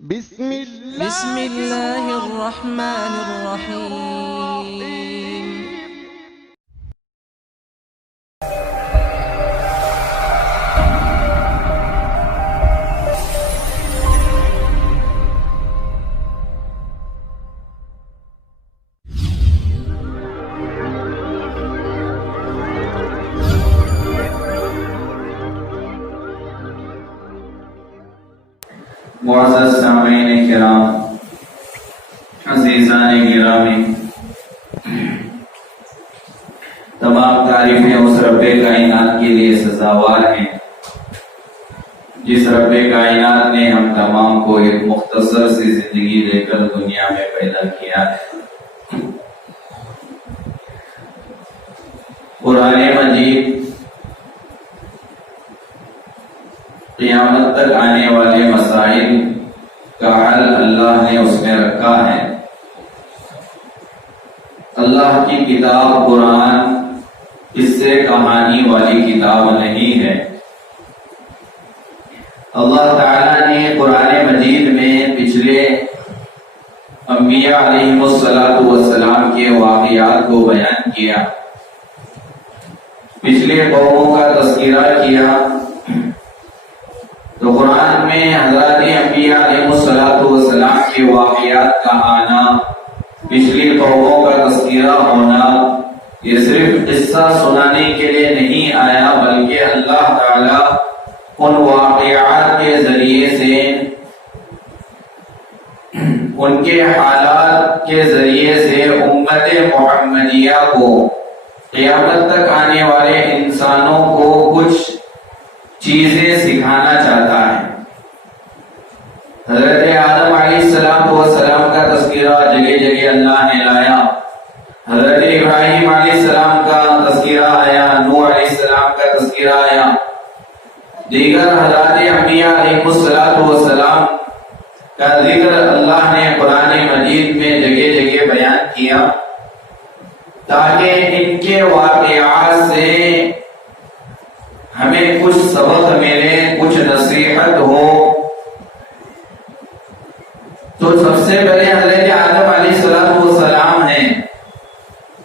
بسم الله الرحمن الرحيم. معزز سامعین کرام، عزیزان گرامی، تمام تعریفیں اس رب کائنات کے لیے سزاوار ہیں جس رب کائنات نے ہم تمام کو ایک مختصر سی زندگی دے کر دنیا میں پیدا کیا ہے۔ قرآن مجید قیامت تک آنے والے مسائل کا حل اللہ نے اس میں رکھا ہے۔ اللہ کی کتاب قرآن اس سے کہانی والی کتاب نہیں ہے۔ اللہ تعالیٰ نے قرآن مجید میں پچھلے انبیاء علیہم السلام کے واقعات کو بیان کیا، پچھلے قوموں کا تذکرہ کیا۔ تو قرآن میں حضرات انبیاء علیہ السلام کے واقعات کا آنا، پچھلی قوموں کا تذکرہ ہونا، یہ صرف قصہ سنانے کے لیے نہیں آیا، بلکہ اللہ تعالیٰ ان واقعات کے ذریعے سے، ان کے حالات کے ذریعے سے امت محمدیہ کو، قیامت تک آنے والے انسانوں کو کچھ چیزیں سکھانا چاہتا ہے۔ حضرت آدم علیہ السلام کا تذکرہ جگہ جگہ اللہ نے لایا، حضرت ابراہیم علیہ السلام کا تذکرہ آیا، نوح علیہ السلام کا تذکرہ آیا، دیگر حضرات انبیاء علیہ السلام کا ذکر اللہ نے قرآن مجید میں جگہ جگہ بیان کیا، تاکہ ان کے واقعات سے ہمیں کچھ سبق ملے، کچھ نصیحت ہو۔ تو سب سے پہلے حضرت آدم علیہ السلام ہیں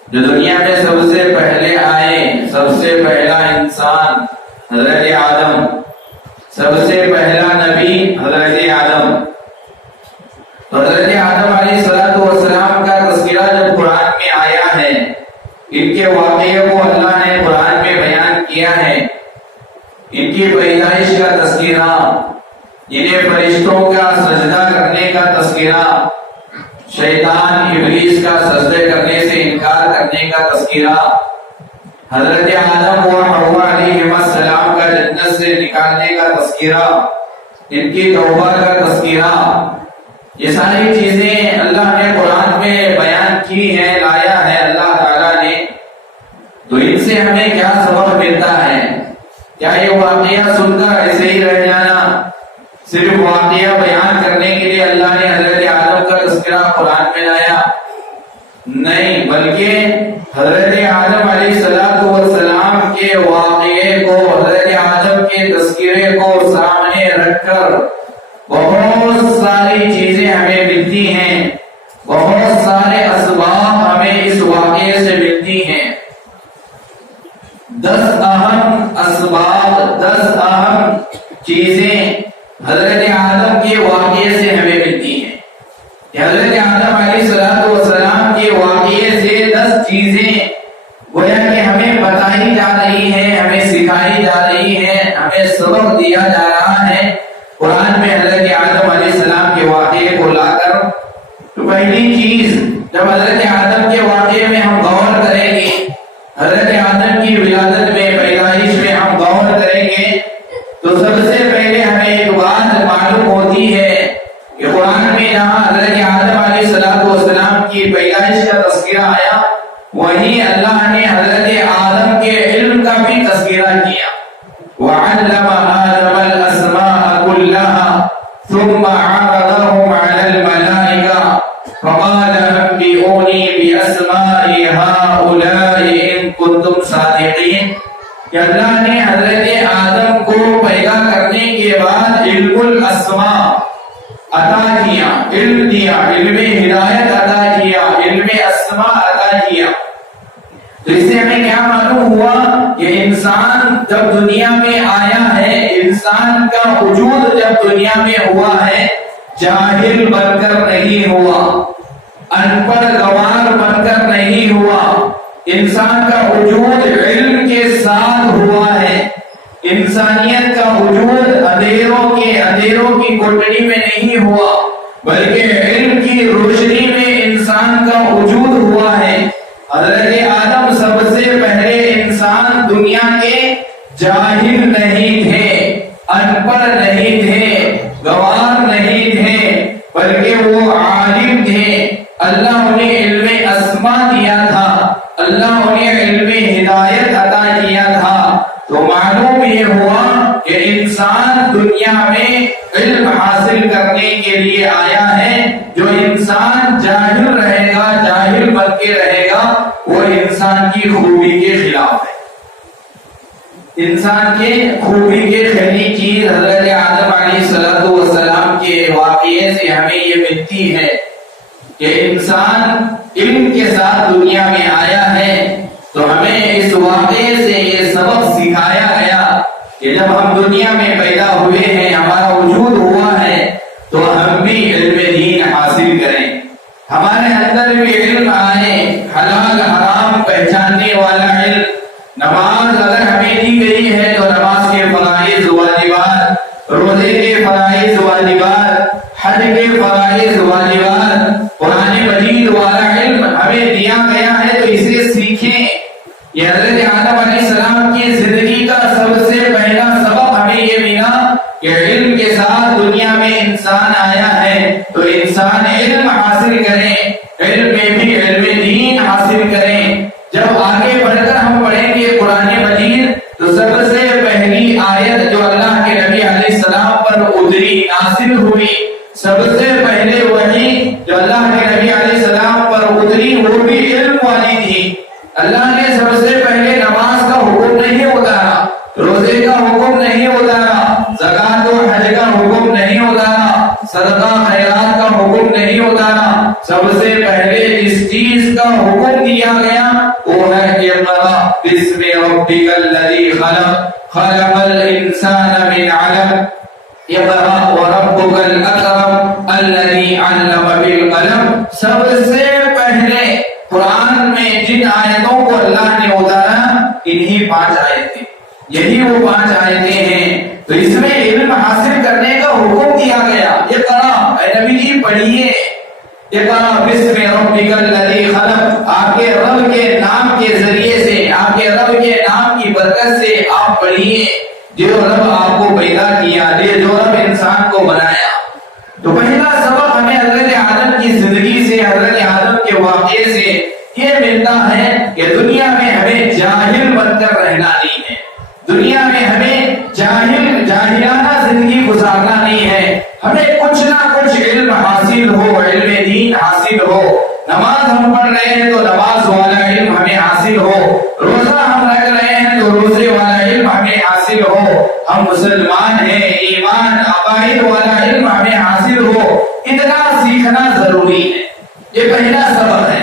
جو دنیا میں سب سے پہلے آئے، سب سے پہلا انسان حضرت آدم، سب سے پہلا نبی حضرت آدم۔ تو حضرت آدم علیہ السلام کا تذکرہ جب قرآن میں آیا ہے، ان کے واقعے کو اللہ نے قرآن میں بیان کیا ہے، ان کی پیدائش کا تذکرہ، انہیں فرشتوں کا سجدہ کرنے کا تذکرہ، شیطان ابلیس کا سجدے کرنے سے انکار کرنے کا تذکرہ، حضرت آدم و حوا علیہ السلام کا جنت سے نکالنے کا تذکرہ، ان کی توبہ کا تذکرہ، یہ ساری چیزیں اللہ نے قرآن میں بیان کی ہیں، لایا ہے اللہ تعالیٰ نے۔ تو ان سے ہمیں کیا سبق ملتا ہے؟ کیا یہ واقعہ سن کر ایسے ہی رہ جانا، صرف واقعہ بیان کرنے کے لیے اللہ نے حضرت آدم کا تذکرہ قرآن میں لایا؟ نہیں، بلکہ حضرت آدم علیہ السلام کے واقعے کو، حضرت آدم کے تذکرے کو سامنے رکھ کر بہت ساری چیزیں ہمیں ملتی ہیں، بہت سارے اسباب ہمیں اس واقعے سے ملتی ہیں۔ 10 اہم اسباب، 10 اہم چیزیں حضرت آدم کے واقعے سے ہمیں ملتی ہیں۔ حضرت آدم علیہ السلام کے واقعے سے 10 چیزیں گویا کہ ہمیں بتائی جا رہی ہیں، ہمیں سکھائی جا رہی ہیں، ہمیں سبق دیا جا رہا ہے قرآن میں حضرت آدم علیہ السلام کے واقعے کو لا کر۔ تو پہلی چیز، جب حضرت آدم کے واقعے میں ہم غور کریں گے، حضرت آدم کی ولادت میں، پیدائش میں ہم غور کریں گے، تو سب سے پہلے ہمیں ایک بات معلوم ہوتی ہے کہ قرآن میں جہاں حضرت آدم علیہ السلام کی پیدائش کا تذکرہ آیا، وہیں اللہ نے حضرت آدم کے علم کا بھی تذکرہ کیا۔ وَعَلَّمَ آدَمَ الْأَسْمَاءَ كُلَّهَا ثُمَّ عَرَضَهُمْ عَلَى الْمَلَائِكَةِ فَقَالَ أَنبِئُونِي بِأَسْمَاءِ هَؤُلَاءِ إِن كُنتُمْ صَادِقِينَ۔ کہ اللہ نے حضرت آدم کو پیدا کرنے کے بعد علم الاسماء، عطا کیا، علم دیا، علم ہدایت عطا کیا، علم اسماء عطا کیا۔ تو اس سے ہمیں کیا معلوم ہوا کہ انسان جب دنیا میں آیا ہے، انسان کا وجود جب دنیا میں ہوا ہے، جاہل بن کر نہیں ہوا، ان پڑھ گوار بن کر نہیں ہوا، انسان کا وجود علم کے ساتھ ہوا ہے۔ انسانیت کا وجود اندھیروں کی کوٹڑی میں نہیں ہوا، بلکہ علم کی روشنی میں انسان کا وجود ہوا ہے۔ حضرت آدم سب سے پہلے انسان دنیا کے جاہل نہیں تھے، ان پڑھ نہیں تھے، گوار نہیں تھے، بلکہ وہ عالم تھے۔ اللہ انہیں علم اسماء دیا تھا، اللہ انہیں علم ہدایت عطا کیا تھا۔ تو معلوم یہ ہوا کہ انسان دنیا میں علم حاصل کرنے کے لیے آیا ہے۔ جو انسان جاہل رہے گا، جاہل بن کے رہے گا، وہ انسان کی خوبی کے خلاف ہے۔ انسان کے خوبی کے پہلی چیز حضرت آدم علیہ السلام کے واقعے سے ہمیں یہ ملتی ہے کہ انسان علم کے ساتھ دنیا میں آیا ہے۔ تو ہمیں اس واقعے سے یہ سبق سکھایا گیا کہ جب ہم دنیا میں پیدا ہوئے ہیں، ہمارا وجود ہوا ہے، تو ہم بھی علم دین حاصل کریں، ہمارے اندر بھی علم آئے، حلال حرام پہچاننے والا علم۔ نماز اگر ہمیں دی گئی ہے تو نماز کے فرائض واجبات، روزے کے فرائض واجبات، حج کے فرائض واجبات، قرآن مجید والا علم ہمیں دیا گیا ہے، تو اسے سیکھیں۔ یہ حضرت آدم علیہ السلام کی زندگی کا سب سے پہلا سبق ہمیں یہ ملا کہ علم کے ساتھ دنیا میں انسان آیا ہے، تو انسان علم حاصل کریں، علم میں بھی علم دین حاصل کریں۔ جب آگے بڑھ کر ہم پڑھیں گے قرآن مجید، تو سب سے پہلی آیت جو اللہ کے نبی علیہ السلام پر اتری، نازل ہوئی، سب سے پہلے وحی جو اللہ کے نبی علیہ السلام پر اتری، وہ بھی علم والی تھی۔ اللہ نے سب سے پہلے نماز کا حکم نہیں اتارا، روزے کا حکم نہیں اتارا، زکات و حج کا حکم نہیں اتارا، صدقہ خیرات کا حکم نہیں اتارا۔ سب سے پہلے جس چیز کا حکم دیا گیا وہ ہے اقرأ بسم ربک الذی خلق، خلق الانسان من علق، اقرأ وربک الاکرم الذی علم بالقلم۔ سب سے پہلے قرآن میں جن آیتوں کو اللہ نے اتارا، انہی 5 آیتیں، یہی وہ 5 آیتیں ہیں۔ تو اس میں علم حاصل کرنے کا حکم دیا گیا۔ اقرأ، اے نبی جی پڑھیے، اقرأ بسم ربک الذی خلق، آپ کے رب کے نام کے ذریعے سے، آپ کے رب کے نام کی برکت سے آپ پڑھیے، جو رب آپ کو پیدا کیا، جو رب انسان کو بنایا۔ تو پہلا سبق ہمیں حضرت آدم کی زندگی سے، حضرت آدم کے واقعے سے یہ ملتا ہے کہ دنیا میں ہمیں جاہل بن کر رہنا نہیں ہے، دنیا میں ہمیں جاہلانہ زندگی گزارنا نہیں ہے۔ ہمیں کچھ نہ کچھ علم حاصل ہو، علم دین حاصل ہو۔ نماز ہم پڑھ رہے ہیں تو نماز والا علم ہمیں حاصل ہو، روزہ ہم رکھ رہے ہیں تو روزے والا علم ہمیں حاصل ہو، ہم مسلمان ہیں، ایمان عقائد والا علم ہمیں حاصل ہو۔ اتنا سیکھنا ضروری ہے، یہ پہلا سبق ہے۔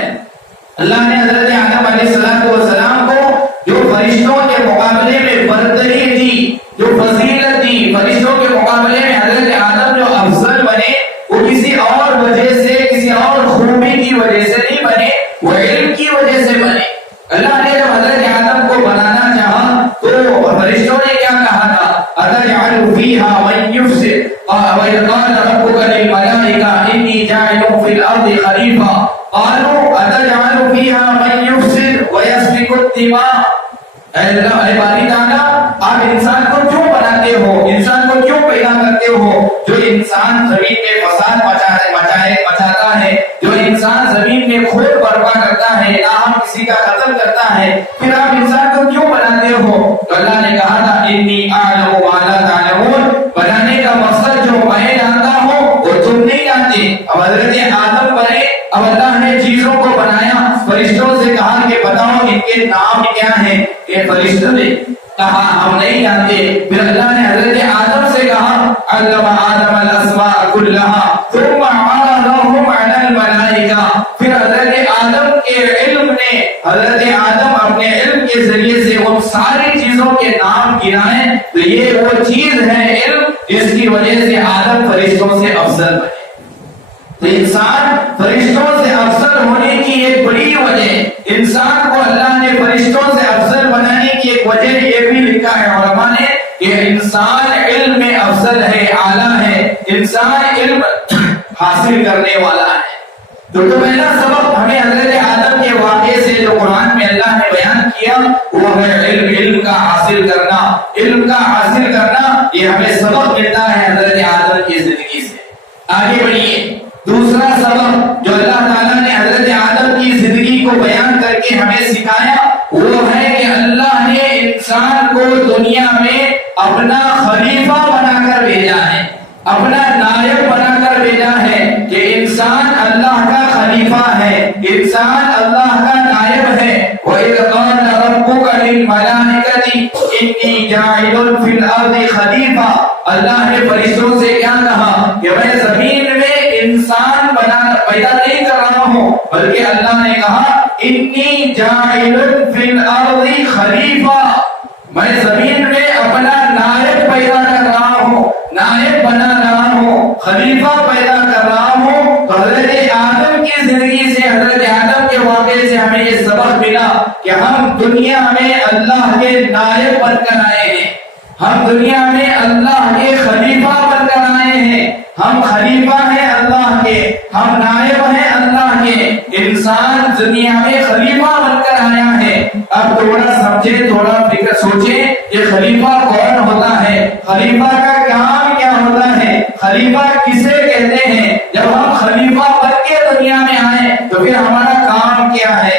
اللہ نے حضرت آدم علیہ السلام کو جو فرشتوں کے مقابلے میں برتری دی، جو فضیلت دی، فرشتوں کے مقابلے میں حضرت آدم جو افضل بنے، وہ کسی اور وجہ سے، کسی اور خوبی کی وجہ سے نہیں بنے، وہ علم کی وجہ سے بنے۔ اللہ نے جب حضرت آدم کو بنانا چاہا تو فرشتوں نے کیا کہا تھا؟ أَتَجْعَلُ فِيهَا مَن يُفْسِدُ وَإِذْ قَالَ رَبُّكَ لِلْمَلَائِكَةِ إِنِّي جَاعِلٌ فِي الْأَرْضِ خَلِيفَةً قَالُوا أَتَجْعَلُ فِيهَا مَن يُفْسِدُ وَيَسْفِكُ الدِّمَاءَ۔ اے باری تعالیٰ، آپ انسان کو کیوں بناتے ہو، انسان کو کیوں پیدا کرتے ہو؟ جو انسان زمین میں فساد مچاتا ہے، جو انسان زمین میں خون برپا کرتا ہے، ناحق کسی کا قتل کرتا ہے، پھر آپ انسان کو کیوں بناتے ہو؟ تو اللہ نے کہا تھا انی اعلم ما لا تعلمون، بنانے کا مقصد جو میں جانتا ہوں وہ تم نہیں جانتے۔ اب حضرت آدم بنے، اب اللہ نے چیزوں کو بنایا، فرشتوں سے کہا کہ بتاؤ ان کے نام کیا ہیں؟ کہ فرشتوں نے کہا ہم نہیں جانتے۔ پھر اللہ نے حضرت آدم سے کہا علم آدم الاسماء کلها كلها ثم عرضهم على الملائكة. پھر حضرت آدم کے علم نے حضرت آدم اپنے علم کے ذریعے سے ان ساری چیزوں کے نام گنائے تو یہ وہ چیز ہے علم جس کی وجہ سے آدم فرشتوں سے افضل بنے. تو انسان فرشتوں سے افضل ہونے کی ایک بڑی وجہ، انسان کو اللہ نے فرشتوں سے افضل بنانے کی ایک وجہ یہ بھی لکھا ہے علماء نے کہ انسان علم میں افضل ہے، اعلیٰ ہے، انسان علم حاصل کرنے والا ہے. تو پہلا سبب ہمیں حضرت آدم کے واقعے سے جو قرآن میں اللہ نے بیان کیا وہ ہے علم کا حاصل کرنا. علم کا حاصل کرنا یہ ہمیں سبق ملتا ہے حضرت آدم کی زندگی سے. آگے بڑھیے. دوسرا سبب جو اللہ تعالیٰ نے حضرت آدم کی زندگی کو بیان کر کے ہمیں سکھایا وہ ہے کہ اللہ نے انسان کو دنیا میں اپنا خلیفہ بنا کر بھیجا ہے، اپنا نائب بنا کر بھیجا ہے کہ انسان اللہ کا خلیفہ ہے، انسان اللہ کا نائب ہے. وَإِذْ قَالَ رَبُّكَ لِلْمَلَائِكَةِ إِنِّي جَاعِلٌ فِي الْأَرْضِ خَلِيفَةً. اللہ نے فرشتوں سے کیا کہا کہ میں زمین میں انسان پیدا نہیں کر رہا ہوں، بلکہ اللہ نے کہا انی جاعل فی الارض خلیفہ، میں زمین میں اپنا نائب پیدا کر رہا ہوں، نائب بنا رہا ہوں، خلیفہ پیدا کر رہا ہوں. تو حضرت آدم کی زندگی سے، حضرت آدم کے واقعے سے ہمیں یہ سبق ملا کہ ہم دنیا میں اللہ کے نائب بن کر آئے ہیں، ہم دنیا میں اللہ کے خلیفہ بن کر آئے ہیں، ہم خلیفہ ہیں اللہ کے، ہم نائب ہیں اللہ کے. انسان دنیا میں خلیفہ بن کر آیا ہے. اب تھوڑا سمجھے، تھوڑا فکر سوچے کہ خلیفہ کون ہوتا ہے، خلیفہ کا کام کیا ہوتا ہے، خلیفہ کسے کہتے ہیں. جب ہم خلیفہ بن کے دنیا میں آئے تو پھر ہمارا کام کیا ہے.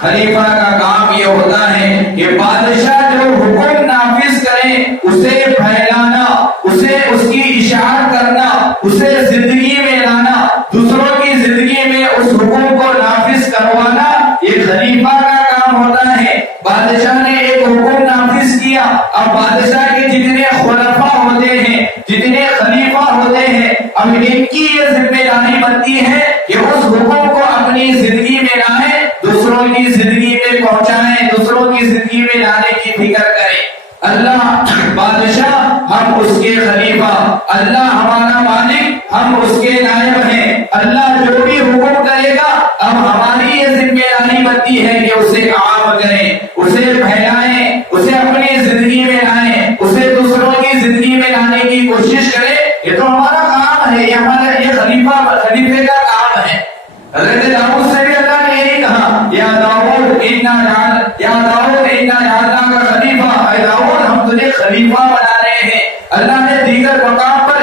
خلیفہ کا کام یہ ہوتا ہے کہ بادشاہ جو حکم نافذ کرے اسے پھیلانا، اسے اس کی اشاعت کرنا، اسے زندگی میں لانا، دوسروں کی زندگی میں اس حکم کو نافذ کروانا، یہ خلیفہ کا کام ہوتا ہے. بادشاہ نے ایک حکم نافذ کیا، اب بادشاہ کے جتنے خلفاء ہوتے ہیں، جتنے خلیفہ ہوتے ہیں، اب ان کی یہ ذمہ داری بنتی ہے کہ اس حکم کو اپنی زندگی میں لائیں، دوسروں کی زندگی میں پہنچائیں، دوسروں کی زندگی میں لانے کی فکر کریں. اللہ بادشاہ، ہم اس کے خلیفہ، اللہ ہمارا مالک، ہم اس کے نائب ہیں. اللہ جو بھی حکم کرے گا اب ہماری یہ ذمہ داری بنتی ہے کہ اسے عام کریں، اسے پھیلائیں، اسے اپنی زندگی میں لائیں، اسے دوسروں کی زندگی میں لانے کی کوشش کریں. یہ تو ہمارا کام ہے، یہ ہمارا یہ خلیفے کا کام ہے. حضرت داؤد سے بھی اللہ نے یہی کہا یا داؤد انا جعلناک خلیفہ، اے داؤد ہم تجھے خلیفہ بنا رہے ہیں. اللہ نے دیگر مقام پر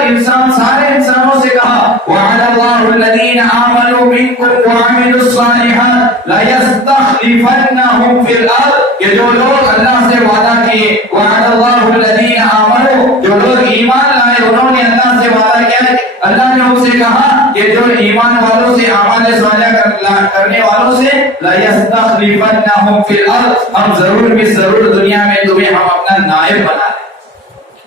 سارے انسانوں سے کہا وعد اللہ الذین آمنوا منکم وعملوا الصالحات لیستخلفنہم فی الارض، کہ جو لوگ اللہ سے وعدہ کیے، وعد اللہ الذین آمنوا، جو لوگ ایمان لائے انہوں نے اللہ سے وعدہ کیا. اللہ نے ان سے کہا کہ جو ایمان والوں سے، اعمال صالحہ کرنے والوں سے لیستخلفنہم فی الارض، ہم ضرور بھی ضرور دنیا میں تمہیں ہم اپنا نائب بنا لیں.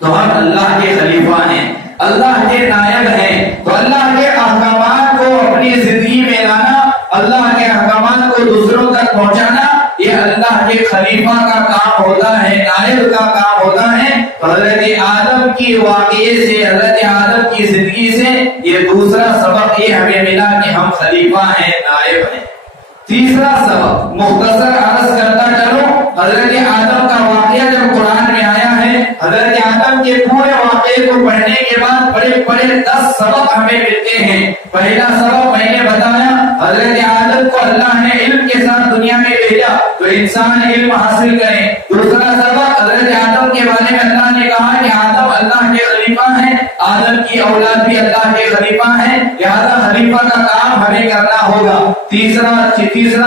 تو ہم اللہ کے خلیفہ ہیں، اللہ کے نائب ہیں. تو اللہ کے احکامات کو اپنی زندگی میں لانا، اللہ کے احکامات کو دوسروں تک پہنچانا، یہ اللہ کے خلیفہ کا کام ہوتا ہے، نائب کا کام ہوتا ہے. حضرت آدم کی واقعے سے، حضرت آدم کی زندگی سے یہ دوسرا سبق یہ ہمیں ملا کہ ہم خلیفہ ہیں، نائب ہیں. تیسرا سبق مختصر عرض کرتا چلوں. حضرت آدم کا واقعہ جب قرآن میں آیا ہے، حضرت آدم کے پورے واقعے کو پڑھنے کے بعد بڑے بڑے 10 سبق ہمیں ملتے ہیں. پہلا سبق میں نے بتایا، حضرت آدم کو اللہ نے علم کے ساتھ دنیا میں بھیجا تو انسان علم حاصل کرے. دوسرا سبق حضرت آدم کے بارے میں اللہ نے کہا کہ آدم اللہ کے خلیفہ ہیں، آدم کی اولاد بھی اللہ کے خلیفہ ہیں، لہذا خلیفہ کا کام ہمیں کرنا ہوگا. تیسرا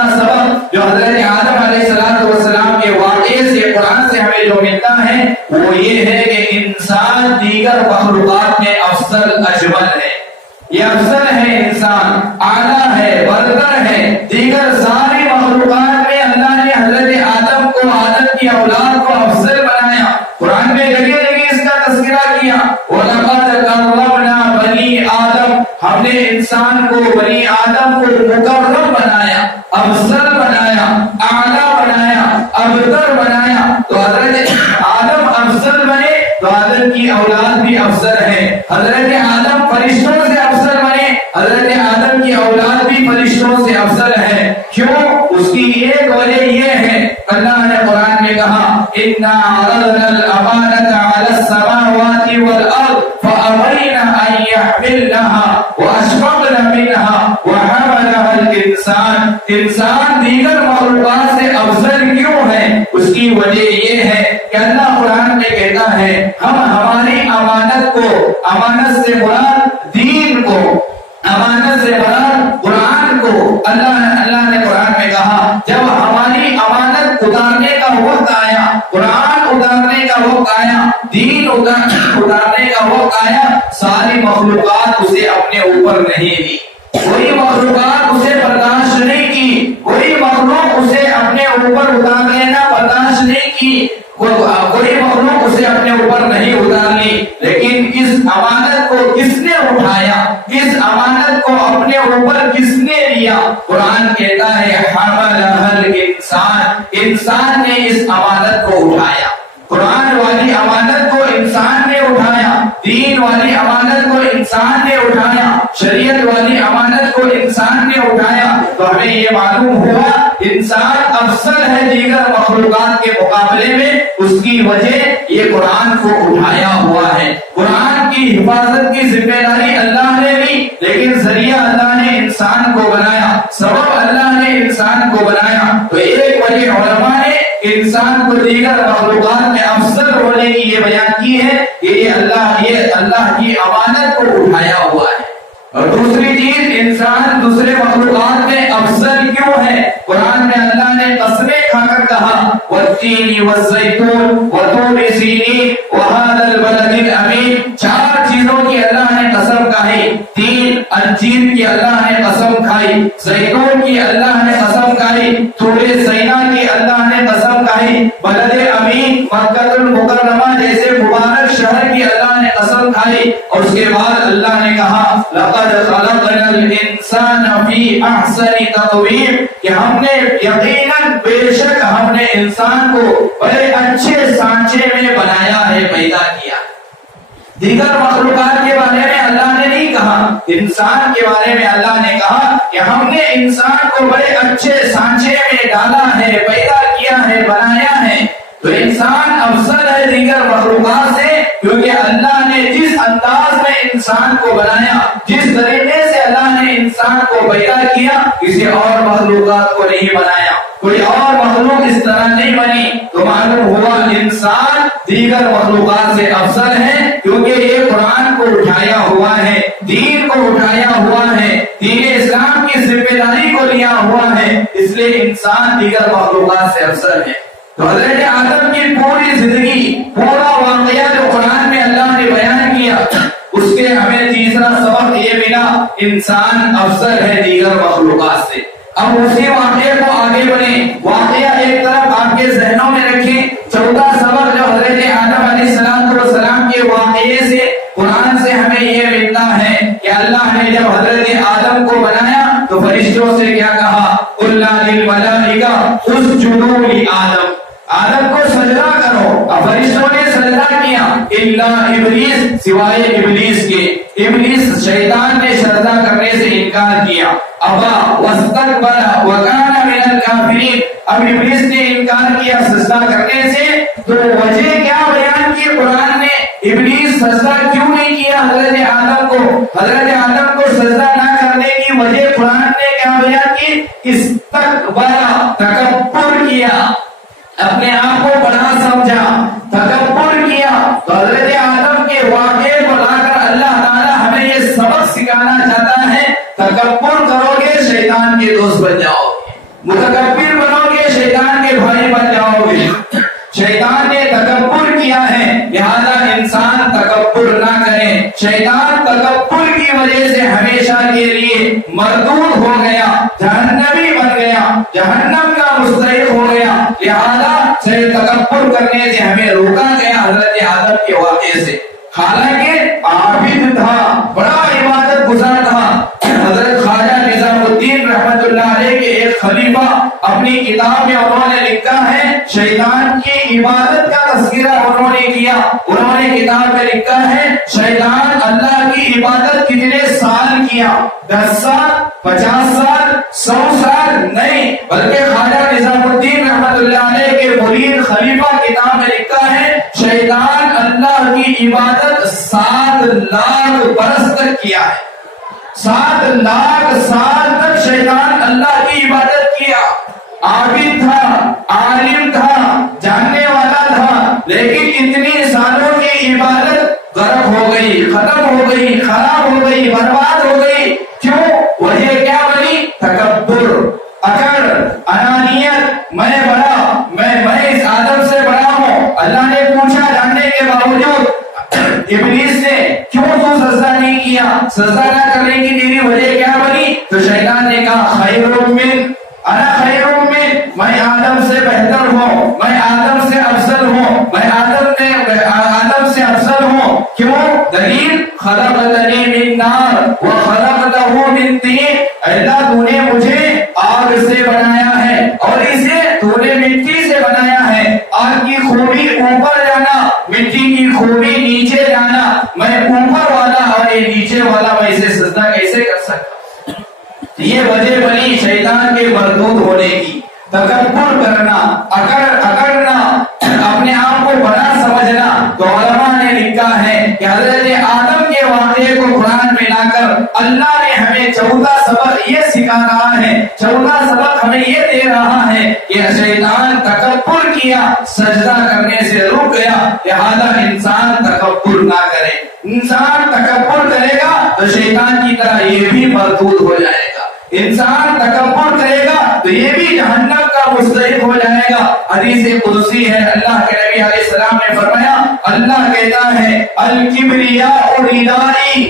سبق جو حضرت آدم علیہ السلام کے واقعے سے قرآن سے ہمیں جو ملتا ہے وہ یہ ہے کہ انسان دیگر مخلوقات میں افضل اجمل ہے. یہ افضل ہے، انسان اعلیٰ ہے، برتر ہے. دیگر ساری مخلوقات میں اللہ نے حضرت آدم کو، آدم کی اولاد کو افضل بنایا. قرآن میں جگہ جگہ اس کا تذکرہ کیا. وَلَقَدْ كَرَّمْنَا بَنِي آدَمَ ہم نے انسان کو بنی آدم کو مکرم بنایا، افضل بنایا، اعلیٰ بنایا، ابتر بنایا، تو حضرت آدم افضل بنے تو آدم کی اولاد بھی افضل ہے، حضرت آدم فرشتوں سے افضل بنے، حضرت آدم کی اولاد بھی فرشتوں سے افضل ہے۔ کیوں؟ اس کی ایک وجہ یہ ہے، اللہ نے قرآن میں کہا اِنَّا عَرَضْنَا الْأَمَانَةَ عَلَى السَّمَاوَاتِ وَالْأَرْضِ فَأَبَيْنَ أَن يَحْمِلْنَهَا وَأَشْفَقْنَ مِنْهَا وَحَمَلَهَا الْإِنسَانُ۔ انسان دیگر مخلوقات سے افضل کیوں ہے؟ اس کی وجہ یہ ہے کہ اللہ قرآن میں کہتا ہے ہم ہماری امانت کو، امانت سے مراد دین کو، امانت سے مراد قرآن کو، اللہ نے قرآن میں کہا جب ہماری امانت اتارنے کا وقت آیا، قرآن اتارنے کا وقت آیا، دین اتارنے کا وقت آیا، ساری مخلوقات اسے اپنے اوپر نہیں لی، کوئی مخلوقات اسے برداشت نہیں کی، کوئی مخلوق اسے اپنے اوپر اتار لینا برداشت نہیں کی، کوئی مخلوق اسے اپنے اوپر نہیں اتار لی، لیکن اس امانت کو کس نے اٹھایا، اس امانت کو اپنے اوپر کس نے لیا؟ قرآن کہتا ہے حملها الانسان، انسان نے اس امانت کو اٹھایا، قرآن والی امانت کو انسان نے اٹھایا، دین والی امانت کو انسان نے اٹھایا، شریعت والی امانت کو انسان نے اٹھایا، تو ہمیں یہ معلوم ہوا انسان افضل ہے دیگر مخلوقات کے مقابلے میں، اس کی وجہ یہ قرآن کو اٹھایا ہوا ہے۔ قرآن کی حفاظت کی ذمہ داری اللہ نے لی، لیکن ذریعہ اللہ نے انسان کو بنایا، سبب اللہ نے انسان کو بنایا، تو ایک وجہ علماء نے انسان کو دیگر مخلوقات میں افضل ہونے کی یہ بیان کی ہے کہ یہ اللہ کی امانت کو اٹھایا ہوا ہے۔ اور دوسری چیز، انسان دوسرے مخلوقات میں افضل کیوں ہے؟ قرآن میں اللہ نے قسمیں کھا کر کہا والتین والزیتون وطور سینین وہذا البلد الامین، چار چیزوں کی اللہ نے قسم کھائی، تین انجیر کی اللہ نے قسم کھائی، زیتون کی اللہ نے قسم کھائی، طور سینا کی اللہ نے قسم کھائی، بلد امین مکہ المکرمہ جیسے مبارک شہر کی اللہ نے قسم کھائی، اور اس کے بعد اللہ نے کہا لقد خلقنا الانسان فی احسن تقویم، کہ ہم نے یقیناً بے شک ہم نے انسان کو بڑے اچھے سانچے میں بنایا ہے، پیدا کیا۔ دیگر مخلوقات کے بارے میں اللہ نے نہیں کہا، انسان کے بارے میں اللہ نے کہا کہ ہم نے انسان کو بڑے اچھے سانچے میں ڈالا ہے، پیدا کیا ہے، بنایا ہے۔ تو انسان افضل ہے دیگر مخلوقات سے، کیونکہ اللہ نے جس انداز میں انسان کو بنایا، جس طریقے سے اللہ نے انسان کو پیدا کیا، کسی اور مخلوقات کو نہیں بنایا، کوئی اور مخلوق اس طرح نہیں بنی، تو معلوم ہوا انسان دیگر مخلوقات سے افضل ہے، کیونکہ یہ قرآن کو اٹھایا ہوا ہے، دین کو اٹھایا ہوا ہے، دین اسلام کی ذمہ داری کو لیا ہوا ہے، اس لیے انسان دیگر مخلوقات سے افضل ہے۔ تو حضرت آدم کی پوری زندگی، پورا واقعہ جو قرآن میں اللہ نے بیان کیا، اس کے ہمیں تیسرا سبق یہ ملا، انسان افضل ہے دیگر مخلوقات سے۔ اب اسی واقعے کو آگے بڑھیں، واقعہ ایک طرف آپ کے ذہنوں میں رکھیں، چوتھا سبق جو حضرت آدم علیہ السلام کے واقعے سے قرآن سے ہمیں یہ ملتا ہے کہ اللہ نے جب حضرت آدم کو بنایا تو فرشتوں سے کیا کہا؟ قُلْنَا لِلْمَلَائِكَةِ اسْجُدُوا لِآدَمَ، آدم کو سجدہ کرو، اور فرشتوں نے سجدہ کیا، الا ابلیس، سوائے ابلیس کے۔ ابلیس شیطان نے سجدہ کرنے سے انکار کیا، ابا واستکبر وکان من الکافرین، اب ابلیس نے انکار کیا سجدہ کرنے سے، تو وجہ کیا بیان کی قرآن نے؟ ابلیس سجدہ کیوں نہیں کیا حضرت آدم کو؟ حضرت آدم کو سجدہ نہ کرنے کی وجہ قرآن نے کیا بیان کی؟ استکبر، تکبر کیا، اپنے آپ کو بڑا سمجھا، تکبر کیا۔ تو حضرت آدم کے واقعے کو لا کر اللہ تعالیٰ ہمیں یہ سبق سکھانا چاہتا ہے، تکبر کرو گے شیطان کے دوست بن جاؤ گے، متکبر بنو گے شیطان کے بھائی بن جاؤ گے۔ شیطان نے تکبر کیا ہے، لہذا انسان تکبر نہ کرے۔ شیطان تکبر کی وجہ سے ہمیشہ کے لیے مردود ہو گیا، جہنمی بن گیا، جہنم کا مستحق ہو گیا، لہذا تکبر کرنے سے ہمیں روکا گیا حضرت آدم کے واقعے سے۔ حالانکہ عابد تھا، بڑا عبادت گزار تھا، کتاب میں انہوں نے لکھا ہے شیطان کی عبادت کا تذکرہ انہوں نے کیا. انہوں نے کتاب میں لکھا ہے شیطان اللہ کی عبادت کتنے سال کیا, 10 سال, 50 سال, 100 سال نہیں, بلکہ خواجہ نظام الدین رحمت اللہ علیہ کے مرید خلیفہ کتاب میں لکھا ہے شیطان اللہ کی عبادت 7 لاکھ برس تک کیا ہے. 7 لاکھ سال تک شیطان اللہ کی عبادت کیا. عابد تھا, عالم تھا, جاننے والا تھا, لیکن اتنی سالوں کی عبادت غرق ہو گئی, ختم ہو گئی, خراب ہو گئی, برباد ہو گئی. کیوں؟ وجہ کیا بنی؟ تکبر, اکڑ, انانیت. میں بڑا, میں اس آدم سے بڑا ہوں. اللہ نے پوچھا جاننے کے باوجود ابلیس نے کیوں تو سجدہ نہیں کیا؟ سجدہ نہ کرنے کی تیری وجہ کیا بنی؟ تو شیطان نے کہا خیر من, انا خیر من, میں آدم سے بہتر ہوں, میں آدم سے افضل ہوں, میں آدم سے افضل ہوں. کیوں؟ دلیل خلقتنی من نار وخلقتہ من طین. اللہ تو نے مجھے آگ سے بنایا ہے اور اسے تو نے مٹی سے بنایا ہے. آگ کی خوبی اوپر جانا, مٹی کی خوبی نیچے جانا. میں اوپر والا اور یہ نیچے والا, میں اسے سجدہ کیسے کر سکتا؟ یہ وجہ بنی شیطان کے مردود ہونے کی. تکبر کرنا, اکڑنا, اپنے آپ کو بڑا سمجھنا. تو علماء نے لکھا ہے کہ حضرت آدم کے واقعے کو قرآن میں لا کر اللہ نے ہمیں 14 سبق یہ سکھا رہا ہے, 14 سبق ہمیں یہ دے رہا ہے کہ شیطان تکبر کیا, سجدہ کرنے سے رک گیا. لہذا انسان تکبر نہ کرے. انسان تکبر کرے گا تو شیطان کی طرح یہ بھی مردود ہو جائے گا. انسان تکبر کرے گا تو یہ بھی جہنم کا مستحق ہو جائے گا. حدیث قدسی ہے, اللہ کے نبی علیہ السلام نے فرمایا, اللہ کہتا ہے الکبریاء ردائی,